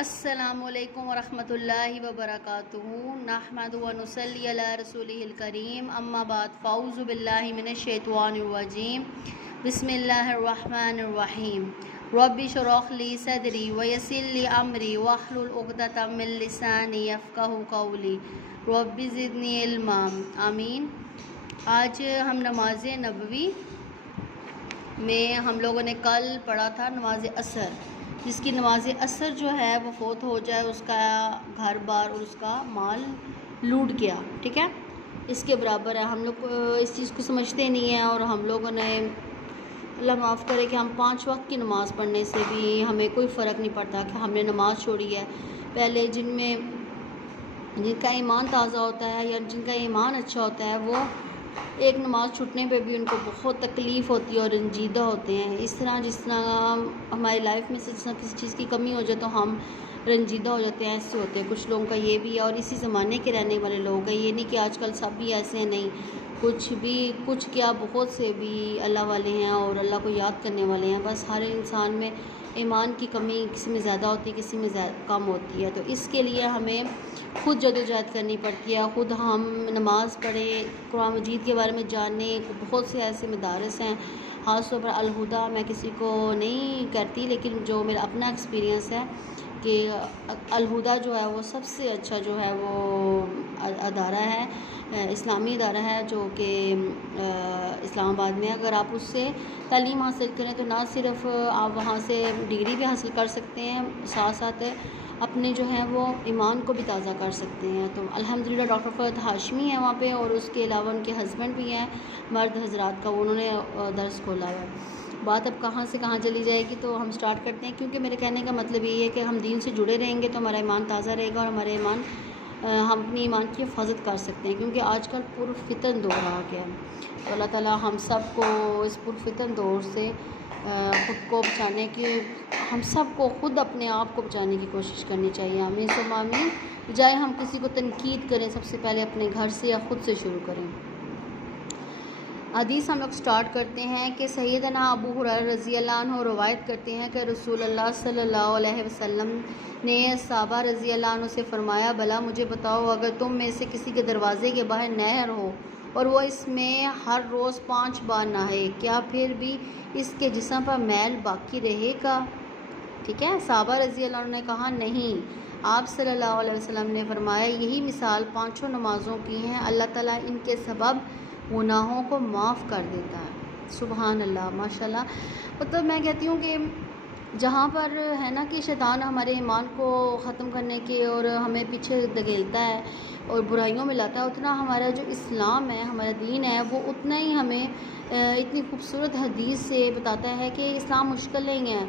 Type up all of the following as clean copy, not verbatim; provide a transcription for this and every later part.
السلام علیکم ورحمۃ اللہ وبرکاتہ نحمد و نصلی علی رسولہ الکریم اما بعد فاعوذ باللہ من الشیطان الرجیم بسم اللہ الرحمن الرحیم رب اشرح لی صدری ویسر لی امری واحلل عقدۃ من لسانی یفقہوا قولی رب زدنی علما آمین۔ آج ہم نماز نبوی میں ہم لوگوں نے کل پڑھا تھا نماز عصر، جس کی نماز عصر جو ہے وہ فوت ہو جائے، اس کا گھر بار اور اس کا مال لوٹ گیا، ٹھیک ہے، اس کے برابر ہے۔ ہم لوگ اس چیز کو سمجھتے نہیں ہیں، اور ہم لوگوں نے اللہ معاف کرے کہ ہم 5 وقت کی نماز پڑھنے سے بھی ہمیں کوئی فرق نہیں پڑتا کہ ہم نے نماز چھوڑی ہے۔ پہلے جن کا ایمان تازہ ہوتا ہے یا جن کا ایمان اچھا ہوتا ہے، وہ ایک نماز چھوٹنے پہ بھی ان کو بہت تکلیف ہوتی ہے اور رنجیدہ ہوتے ہیں۔ جس طرح ہماری لائف میں سے جس طرح کسی چیز کی کمی ہو جائے تو ہم رنجیدہ ہو جاتے ہیں، ایسے ہوتے ہیں کچھ لوگوں کا۔ یہ بھی ہے، اور اسی زمانے کے رہنے والے لوگ ہیں، یہ نہیں کہ آج کل سب بھی ایسے ہیں، نہیں، کچھ کیا بہت سے بھی اللہ والے ہیں اور اللہ کو یاد کرنے والے ہیں۔ بس ہر انسان میں ایمان کی کمی کسی میں زیادہ ہوتی ہے، کسی میں کم ہوتی ہے، تو اس کے لیے ہمیں خود جدوجہد کرنی پڑتی ہے، خود ہم نماز پڑھیں، قرآن مجید کے بارے میں جانیں۔ بہت سے ایسے مدارس ہیں، خاص طور پر الہدیٰ، میں کسی کو نہیں کرتی، لیکن جو میرا اپنا ایکسپیرینس ہے کہ الہدیٰ جو ہے وہ سب سے اچھا جو ہے وہ ادارہ ہے، اسلامی ادارہ ہے، جو کہ اسلام آباد میں۔ اگر آپ اس سے تعلیم حاصل کریں تو نہ صرف آپ وہاں سے ڈگری بھی حاصل کر سکتے ہیں، ساتھ ساتھ اپنے جو ہیں وہ ایمان کو بھی تازہ کر سکتے ہیں۔ تو الحمدللہ ڈاکٹر فہد ہاشمی ہیں وہاں پہ، اور اس کے علاوہ ان کے ہسبینڈ بھی ہیں مرد حضرات کا، انہوں نے درس کھولا ہے۔ بات اب کہاں سے کہاں چلی جائے گی، تو ہم سٹارٹ کرتے ہیں، کیونکہ میرے کہنے کا مطلب یہ ہے کہ ہم دین سے جڑے رہیں گے تو ہمارا ایمان تازہ رہے گا، اور ہم اپنی ایمان کی حفاظت کر سکتے ہیں، کیونکہ آج کل پرفتن دور آ گیا ہے۔ تو اللہ تعالیٰ ہم سب کو اس پرفتن دور سے خود کو بچانے کی، ہم سب کو خود اپنے آپ کو بچانے کی کوشش کرنی چاہیے۔ آمین ثم آمین۔ بجائے ہم کسی کو تنقید کریں، سب سے پہلے اپنے گھر سے یا خود سے شروع کریں۔ حدیث ہم لوگ سٹارٹ کرتے ہیں کہ سیدنا ابو ہریرہ رضی اللہ عنہ روایت کرتے ہیں کہ رسول اللہ صلی اللہ علیہ وسلم نے صحابہ رضی اللہ عنہ سے فرمایا، بھلا مجھے بتاؤ، اگر تم میں سے کسی کے دروازے کے باہر نہر ہو اور وہ اس میں ہر روز 5 بار نہائے، کیا پھر بھی اس کے جسم پر میل باقی رہے گا؟ ٹھیک ہے، صحابہ رضی اللہ عنہ نے کہا نہیں۔ آپ صلی اللہ علیہ وسلم نے فرمایا، یہی مثال 5 نمازوں کی ہیں، اللہ تعالیٰ ان کے سبب گناہوں کو معاف کر دیتا ہے۔ سبحان اللہ، ماشاءاللہ۔ مطلب میں کہتی ہوں کہ جہاں پر ہے نا کہ شیطان ہمارے ایمان کو ختم کرنے کے اور ہمیں پیچھے دھکیلتا ہے اور برائیوں میں لاتا ہے، اتنا ہمارا جو اسلام ہے، ہمارا دین ہے، وہ اتنا ہی ہمیں اتنی خوبصورت حدیث سے بتاتا ہے کہ اسلام مشکل نہیں ہے۔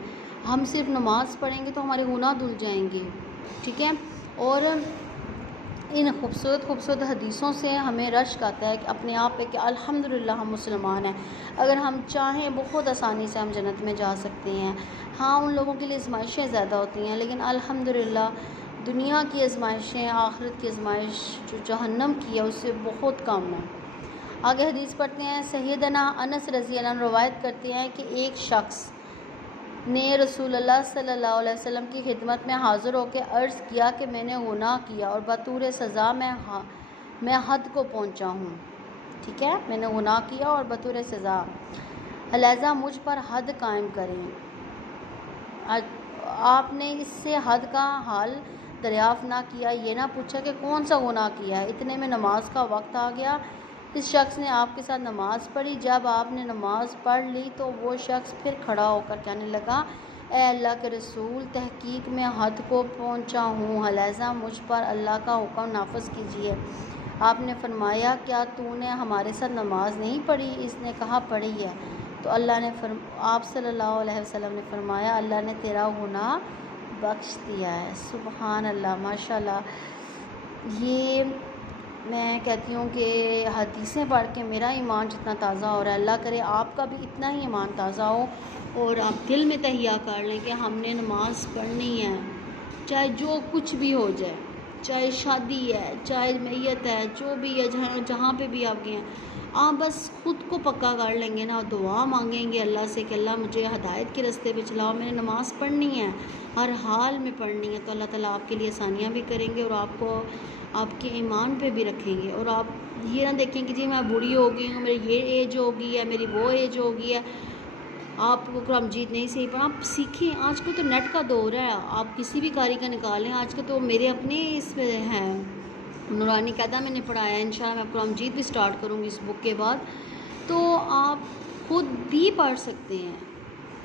ہم صرف نماز پڑھیں گے تو ہمارے گناہ دھل جائیں گے، ٹھیک ہے، اور ان خوبصورت حدیثوں سے ہمیں رشک آتا ہے کہ اپنے آپ پہ کہ الحمدللہ ہم مسلمان ہیں۔ اگر ہم چاہیں بہت آسانی سے ہم جنت میں جا سکتے ہیں۔ ہاں، ان لوگوں کے لیے آزمائشیں زیادہ ہوتی ہیں، لیکن الحمدللہ دنیا کی آزمائشیں، آخرت کی آزمائش جو جہنم کی ہے اس سے بہت کم ہے۔ آگے حدیث پڑھتے ہیں۔ سیدنا انس رضی اللہ عنہ روایت کرتے ہیں کہ ایک شخص نے رسول اللہ صلی اللہ علیہ وسلم کی خدمت میں حاضر ہو کے عرض کیا کہ میں نے گناہ کیا اور بطور سزا میں حد کو پہنچا ہوں، ٹھیک ہے، میں نے گناہ کیا اور بطور سزا لہذا مجھ پر حد قائم کریں۔ آپ نے اس سے حد کا حال دریافت نہ کیا، یہ نہ پوچھا کہ کون سا گناہ کیا ہے۔ اتنے میں نماز کا وقت آ گیا۔ اس شخص نے آپ کے ساتھ نماز پڑھی۔ جب آپ نے نماز پڑھ لی تو وہ شخص پھر کھڑا ہو کر کہنے لگا، اے اللہ کے رسول، تحقیق میں حد کو پہنچا ہوں، لہذا مجھ پر اللہ کا حکم نافذ کیجیے۔ آپ نے فرمایا، کیا تو نے ہمارے ساتھ نماز نہیں پڑھی؟ اس نے کہا، پڑھی ہے۔ تو آپ صلی اللہ علیہ وسلم نے فرمایا، اللہ نے تیرا گناہ بخش دیا ہے۔ سبحان اللہ، ماشاءاللہ۔ یہ میں کہتی ہوں کہ حدیثیں پڑھ کے میرا ایمان جتنا تازہ ہو رہا ہے، اللہ کرے آپ کا بھی اتنا ہی ایمان تازہ ہو، اور آپ دل میں تہیہ کر لیں کہ ہم نے نماز پڑھنی ہے، چاہے جو کچھ بھی ہو جائے، چاہے شادی ہے، چاہے میت ہے، جو بھی ہے، جہاں پہ بھی آپ گئے ہیں، آپ بس خود کو پکا کر لیں گے نا، دعا مانگیں گے اللہ سے کہ اللہ مجھے ہدایت کے راستے پہ چلاؤ، میں نے نماز پڑھنی ہے، ہر حال میں پڑھنی ہے، تو اللہ تعالیٰ آپ کے لیے آسانیاں بھی کریں گے اور آپ کو آپ کے ایمان پہ بھی رکھیں گے۔ اور آپ یہ نہ دیکھیں کہ جی میں بوڑھی ہو گئی ہوں، میری یہ ایج ہو گئی ہے، میری وہ ایج ہو گئی ہے، آپ کو قرآن مجید نہیں صحیح پڑھا، آپ سیکھیں۔ آج کل تو نیٹ کا دور ہے، آپ کسی بھی قاری کا نکالیں۔ آج کل تو میرے اپنے اس میں ہیں، نورانی قاعدہ میں نے پڑھایا ہے، انشاءاللہ میں قرآن مجید بھی سٹارٹ کروں گی اس بک کے بعد، تو آپ خود بھی پڑھ سکتے ہیں،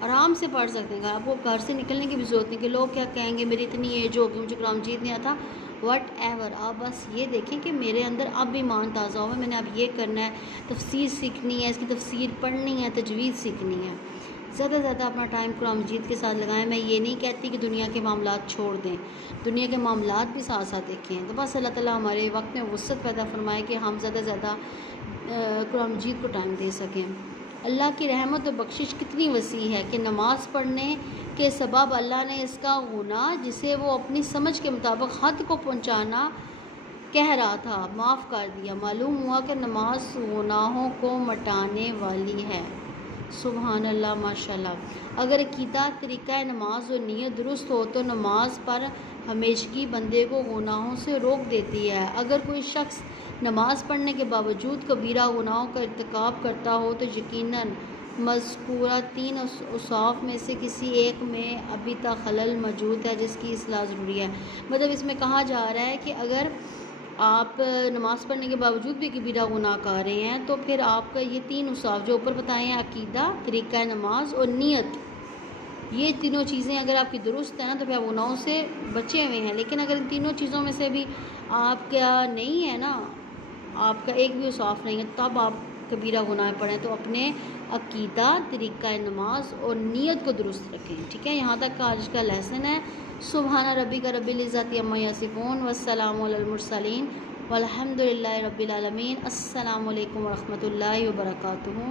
آرام سے پڑھ سکتے ہیں۔ آپ کو گھر سے نکلنے کی بھی ضرورت نہیں کہ لوگ کیا کہیں گے، میری اتنی ایج ہوگی مجھے قرآن مجید نہیں آتا، وٹ ایور۔ آپ بس یہ دیکھیں کہ میرے اندر اب ایمان تازہ ہوا، میں نے اب یہ کرنا ہے، تفسیر سیکھنی ہے، اس کی تفسیر پڑھنی ہے، تجوید سیکھنی ہے۔ زیادہ سے زیادہ اپنا ٹائم قرآن مجید کے ساتھ لگائیں۔ میں یہ نہیں کہتی کہ دنیا کے معاملات چھوڑ دیں، دنیا کے معاملات بھی ساتھ ساتھ دیکھیں، تو بس اللہ تعالیٰ ہمارے وقت میں وسعت پیدا فرمائے کہ ہم زیادہ سے زیادہ قرآن مجید کو ٹائم دے سکیں۔ اللہ کی رحمت و بخشش کتنی وسیع ہے کہ نماز پڑھنے کے سبب اللہ نے اس کا گناہ جسے وہ اپنی سمجھ کے مطابق حد کو پہنچانا کہہ رہا تھا معاف کر دیا۔ معلوم ہوا کہ نماز گناہوں کو مٹانے والی ہے۔ سبحان اللہ، ماشاء اللہ۔ اگر عقیدہ، طریقہ نماز اور نیت درست ہو تو نماز پر ہمیشگی بندے کو گناہوں سے روک دیتی ہے۔ اگر کوئی شخص نماز پڑھنے کے باوجود کبیرہ گناہوں کا ارتکاب کرتا ہو تو یقیناً مذکورہ 3 اوصاف میں سے کسی ایک میں ابھی تک خلل موجود ہے جس کی اصلاح ضروری ہے۔ مطلب اس میں کہا جا رہا ہے کہ اگر آپ نماز پڑھنے کے باوجود بھی کبیرہ گناہ کر رہے ہیں تو پھر آپ کا یہ 3 اوصاف جو اوپر بتائے ہیں، عقیدہ، طریقہ نماز اور نیت، یہ تینوں چیزیں اگر آپ کی درست ہیں نا تو پھر آپ گناہوں سے بچے ہوئے ہیں۔ لیکن اگر ان تینوں چیزوں میں سے بھی آپ کا نہیں ہے نا، آپ کا ایک بھی اوصاف نہیں ہے، تب آپ کبیرہ گناہ پڑھیں، تو اپنے عقیدہ، طریقہ نماز اور نیت کو درست رکھیں۔ ٹھیک ہے، یہاں تک کا آج کا لیسن ہے۔ سبحان ربک رب العزت عما یصفون والسلام علی المرسلین والحمد للہ رب العالمین۔ السلام علیکم ورحمۃ اللہ وبرکاتہ۔